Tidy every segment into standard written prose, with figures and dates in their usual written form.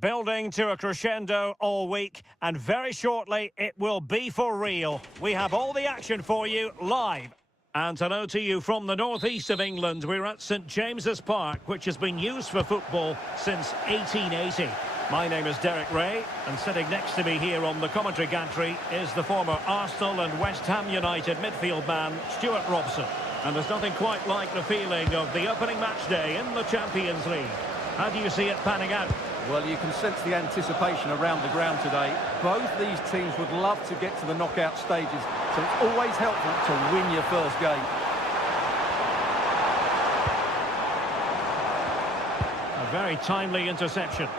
Building to a crescendo all week, and very shortly it will be for real. We have all the action for you live. And hello to you from the northeast of England. We're at St James's Park, which has been used for football since 1880. My name is Derek Ray, and sitting next to me here on the commentary gantry is the former Arsenal and West Ham United midfield man, Stuart Robson. And there's nothing quite like the feeling of the opening match day in the Champions League. How do you see it panning out? Well, you can sense the anticipation around the ground today. Both these teams would love to get to the knockout stages, so it's always helpful to win your first game. A very timely interception.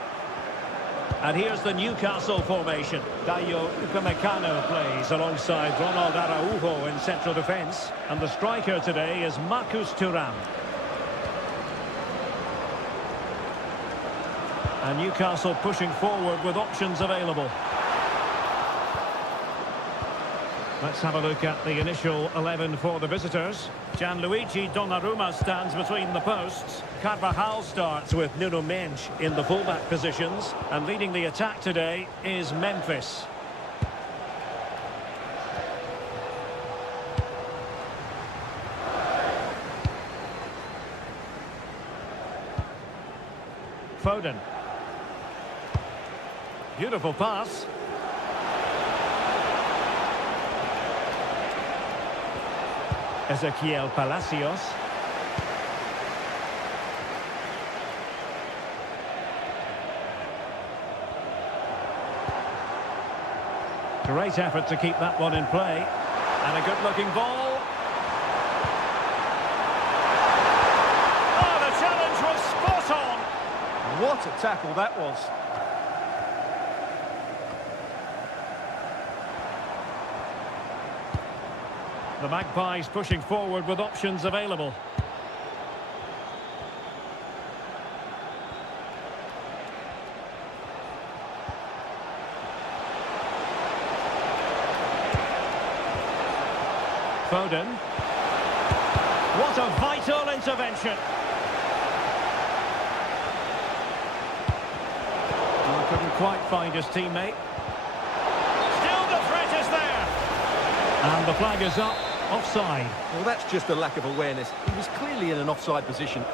And here's the Newcastle formation. Dayo Upamecano plays alongside Ronald Araujo in central defence. And the striker today is Marcus Thuram. And Newcastle pushing forward with options available. Let's have a look at the initial 11 for the visitors. Gianluigi Donnarumma stands between the posts. Carvajal starts with Nuno Mendes in the fullback positions. And leading the attack today is Memphis. Foden. Beautiful pass. Ezequiel Palacios. Great effort to keep that one in play. And a good-looking ball. Oh, the challenge was spot on! What a tackle that was. The Magpies pushing forward with options available. Foden. What a vital intervention. Oh, couldn't quite find his teammate. Still the threat is there. And the flag is up. Offside. Well, that's just a lack of awareness. He was clearly in an offside position.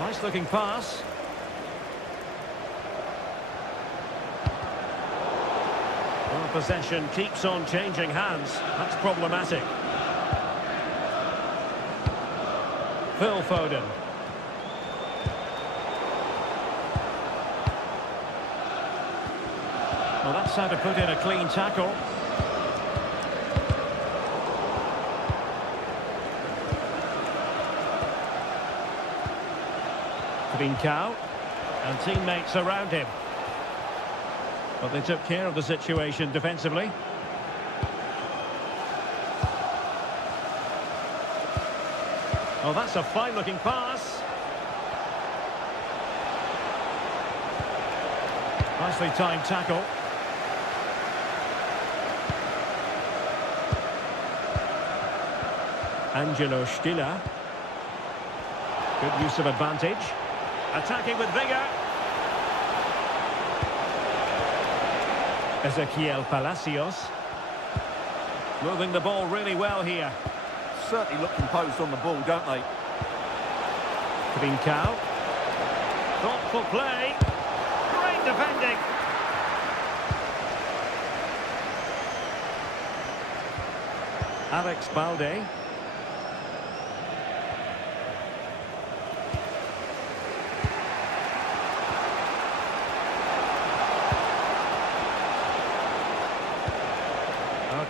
Nice looking pass. Well, possession keeps on changing hands. That's problematic. Phil Foden. Well, that's how to put in a clean tackle. Trincao. And teammates around him. But they took care of the situation defensively. Oh, that's a fine-looking pass. Nicely timed tackle. Angelo Stiller. Good use of advantage. Attacking with vigour. Ezequiel Palacios. Moving the ball really well here. Certainly look composed on the ball, don't they? Trincao. Thoughtful play. Great defending. Alex Balde.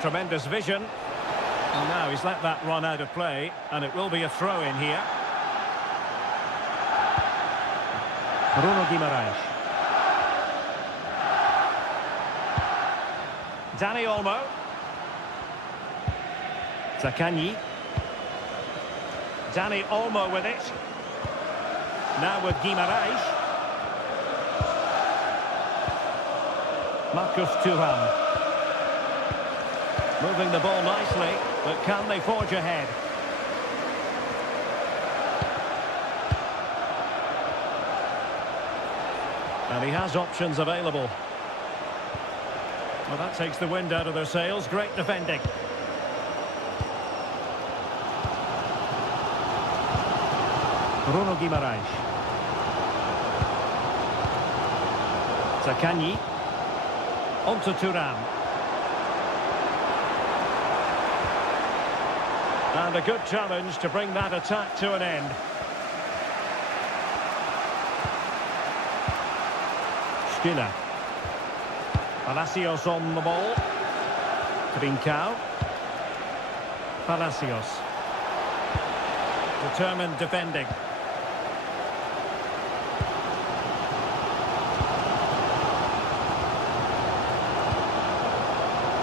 Tremendous vision. And now he's let that run out of play, and it will be a throw-in here. Bruno Guimaraes. Dani Olmo. Zaccagni. Dani Olmo with it. Now with Guimaraes. Marcus Thuram. Moving the ball nicely, but can they forge ahead? And he has options available. Well, that takes the wind out of their sails. Great defending. Bruno Guimaraes. Zaccagni. On to Thuram. And a good challenge to bring that attack to an end. Stiller. Palacios on the ball. Trincao. Palacios. Determined defending.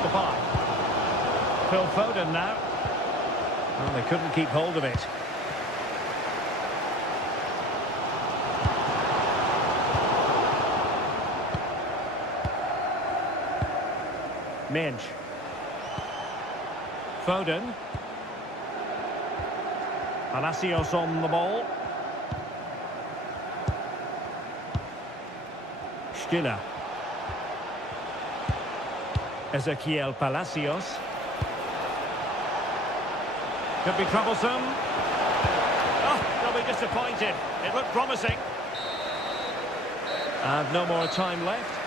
Depay. Phil Foden now. Well, they couldn't keep hold of it. Minge. Foden. Palacios on the ball. Stiller. Ezequiel Palacios. Could be troublesome. Oh, they'll be disappointed. It looked promising. And no more time left.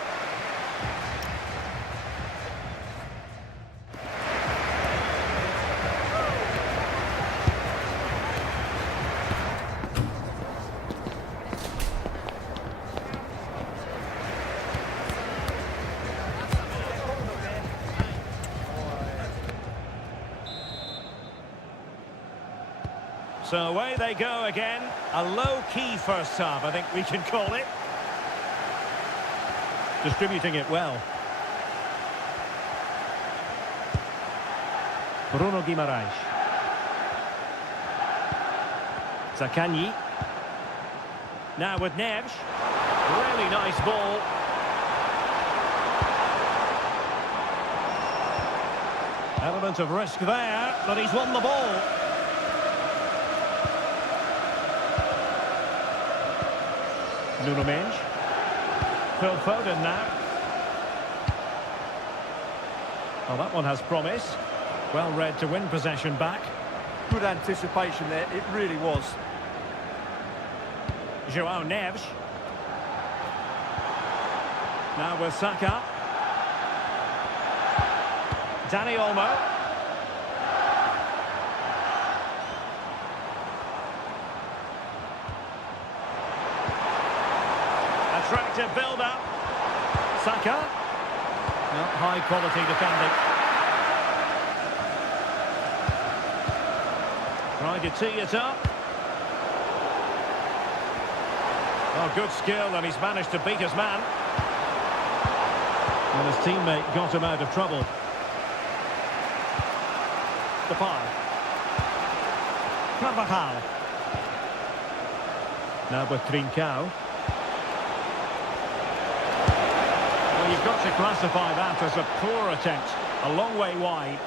So away they go again. A low-key first half, I think we can call it. Distributing it well. Bruno Guimaraes. Zaccagni. Now with Neves. Really nice ball. Element of risk there, but he's won the ball. Nuno Mendes. Phil Foden now. Well, that one has promise. Well read to win possession back. Good anticipation there, it really was. João Neves. Now with Saka. Dani Olmo. Attractive build-up. Saka. Well, high quality defending. Trying to tee it up. Oh, good skill, and he's managed to beat his man. And his teammate got him out of trouble. Depay. Carvajal. Now with Trincao. Well, you've got to classify that as a poor attempt. A long way wide.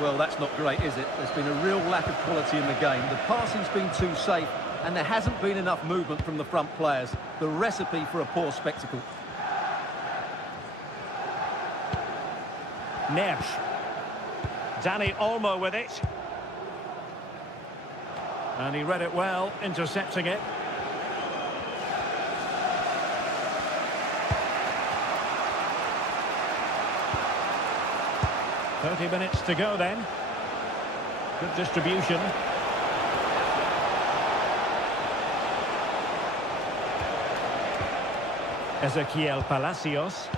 Well, that's not great, is it? There's been a real lack of quality in the game. The passing's been too safe, and there hasn't been enough movement from the front players. The recipe for a poor spectacle. Neves. Dani Olmo with it. And he read it well, intercepting it. "30 minutes to go then." Good distribution. Ezequiel Palacios.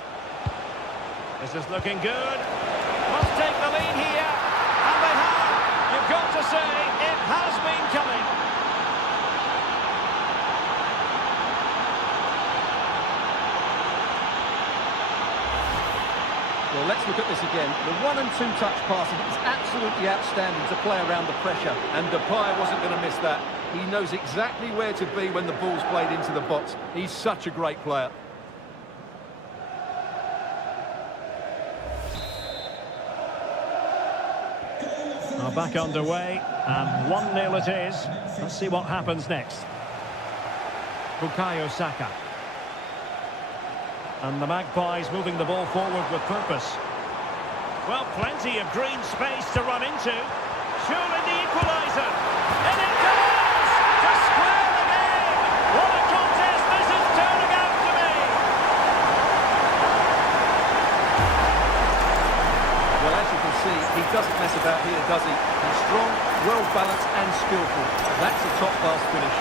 This is looking good. Must take the lead here. And they have. You've got to say, it has been coming. Well, let's look at this again. The 1- and 2-touch passing is absolutely outstanding to play around the pressure, and Depay wasn't going to miss that. He knows exactly where to be when the ball's played into the box. He's such a great player. Well, back underway, and 1-0 it is. Let's see what happens next. Bukayo Saka. And the Magpies moving the ball forward with purpose. Well, plenty of green space to run into. Surely the equaliser. And it goes! To square the game! What a contest this is turning out to be! Well, as you can see, he doesn't mess about here, does he? He's strong, well-balanced and skillful. That's a top-class finish.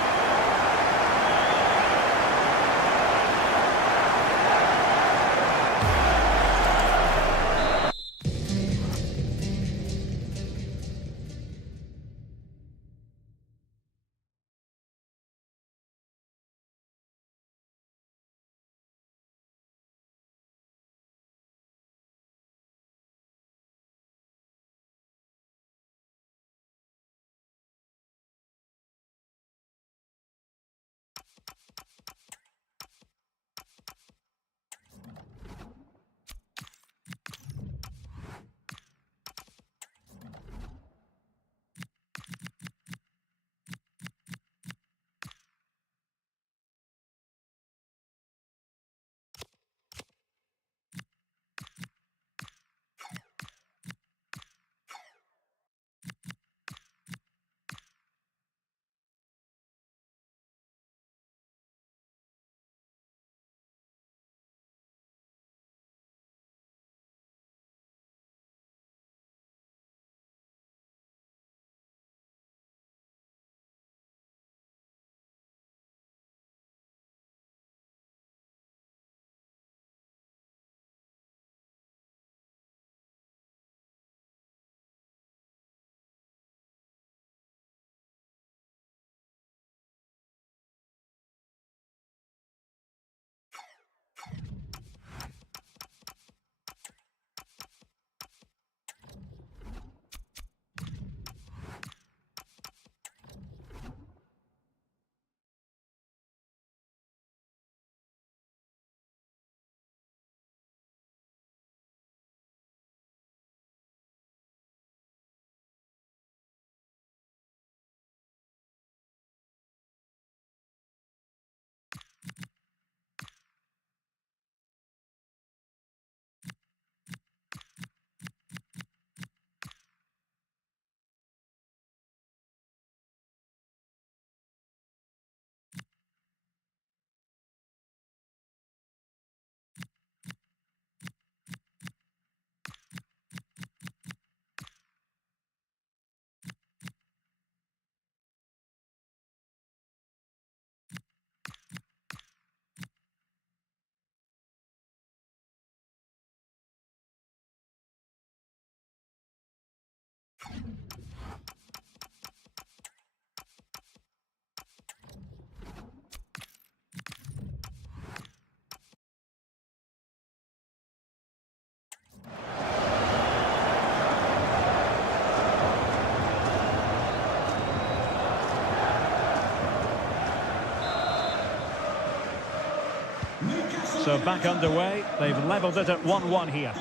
So back underway. They've levelled it at 1-1 here.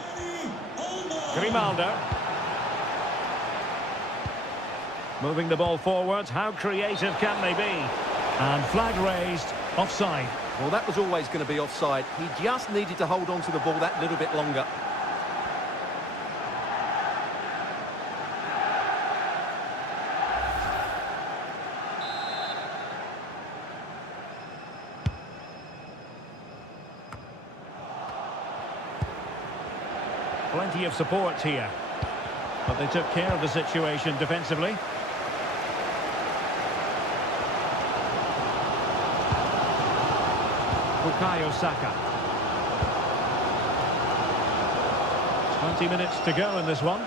Grimaldo. Moving the ball forward. How creative can they be? And flag raised. Offside. Well, that was always going to be offside. He just needed to hold on to the ball that little bit longer. Plenty of support here. But they took care of the situation defensively. Bukayo Saka. 20 minutes to go in this one.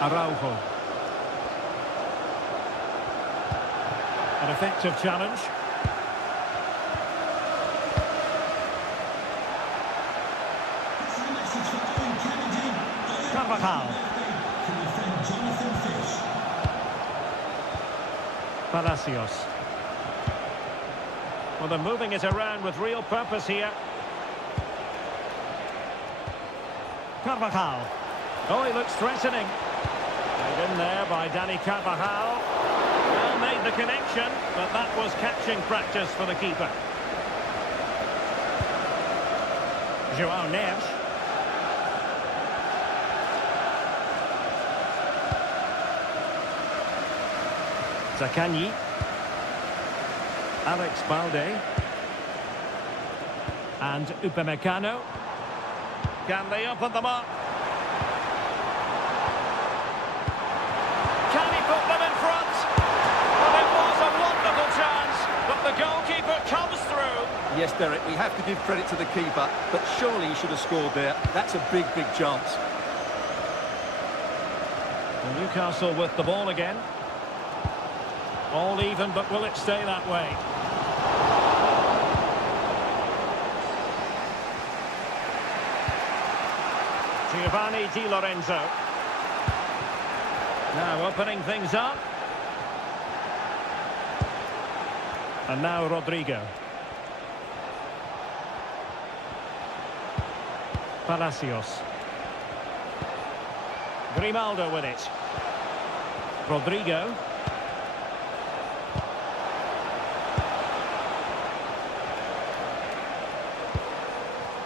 Araujo. An effective challenge. Carvajal. Palacios. Well, they're moving it around with real purpose here. Carvajal. Oh, he looks threatening. Played in there by Danny Carvajal. Well made the connection, but that was catching practice for the keeper. João Neves. Zaccagni. Alex Balde. And Upamecano. Can they open them up? Can he put them in front? Well, it was a wonderful chance, but the goalkeeper comes through. Yes, Derek, we have to give credit to the keeper, but surely he should have scored there. That's a big, big chance. And Newcastle with the ball again. All even, but will it stay that way? Giovanni Di Lorenzo. Now opening things up. And now Rodrigo. Palacios. Grimaldo with it. Rodrigo.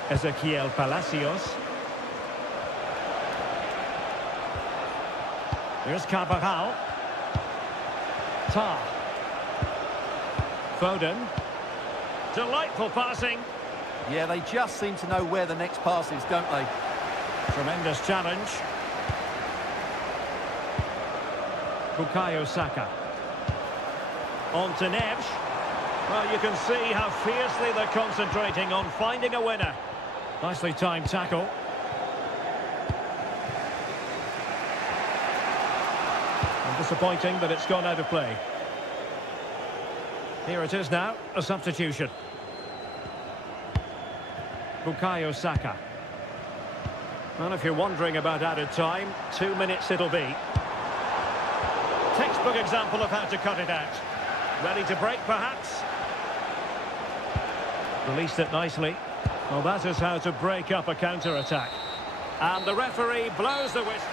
Ezequiel Palacios. Here's Carvajal. Tar. Foden. Delightful passing. Yeah, they just seem to know where the next pass is, don't they? Tremendous challenge. Bukayo Saka. On to Neves. Well, you can see how fiercely they're concentrating on finding a winner. Nicely timed tackle. And disappointing that it's gone out of play. Here it is now, a substitution. Bukayo Saka. Well, if you're wondering about added time, 2 minutes it'll be. Textbook example of how to cut it out. Ready to break, perhaps? Released it nicely. Well, that is how to break up a counter-attack. And the referee blows the whistle.